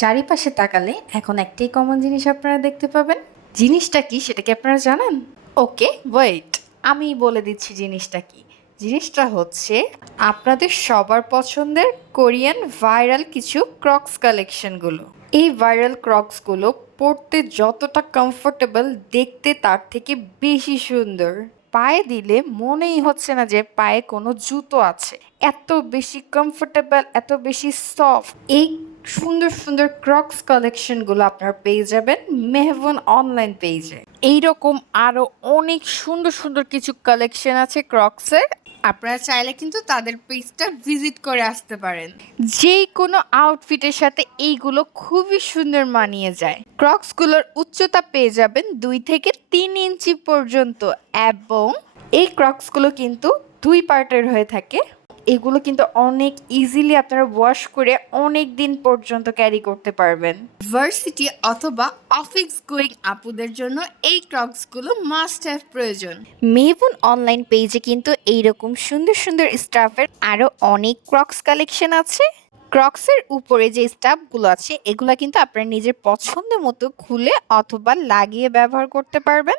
চারিপাশে তাকালে এখন একটাই কমন জিনিস আপনারা দেখতে পাবেন। জিনিসটা কি সেটা কি আপনারা জানেন? ওকে, ওয়েট, আমি বলে দিচ্ছি জিনিসটা কি। জিনিসটা হচ্ছে আপনাদের সবার পছন্দের কোরিয়ান ভাইরাল কিছু ক্রক্স কালেকশনগুলো। এই ভাইরাল ক্রক্সগুলো পরতে যতটা কমফোর্টেবল, দেখতে তার থেকে বেশি সুন্দর। পায়ে দিলে মনেই হচ্ছে না যে পায়ে কোনো জুতো আছে। এত বেশি কমফোর্টেবল, এত বেশি সফট। এই সুন্দর সুন্দর ক্রক্স কালেকশনগুলো আপনারা পেয়ে যাবেন মেহবুন অনলাইন পেজে। এইরকম আরো অনেক সুন্দর সুন্দর কিছু কালেকশন আছে ক্রক্সের। আপনারা চাইলে কিন্তু তাদের পেজটা ভিজিট করে আসতে পারেন। যে কোনো আউটফিটের সাথে এইগুলো খুবই সুন্দর মানিয়ে যায়। ক্রক্সগুলোর উচ্চতা পেয়ে যাবেন 2 থেকে 3 ইঞ্চি পর্যন্ত, এবং এই ক্রক্সগুলো কিন্তু 2 পার্টের হয়ে থাকে। এগুলো কিন্তু অনেক ইজিলি আপনারা ওয়াশ করে অনেক দিন পর্যন্ত ক্যারি করতে পারবেন। ভার্সিটি অথবা অফিস গোয়িং আপুদের জন্য এই ক্রক্সগুলো মাস্ট হ্যাভ প্রয়োজন। মেহবুন অনলাইন পেজে কিন্তু এইরকম সুন্দর সুন্দর স্টাফের আরো অনেক ক্রক্স কালেকশন আছে। ক্রক্সের উপরে যে স্টাফগুলো আছে এগুলো কিন্তু আপনারা নিজের পছন্দ মতো খুলে অথবা লাগিয়ে ব্যবহার করতে পারবেন।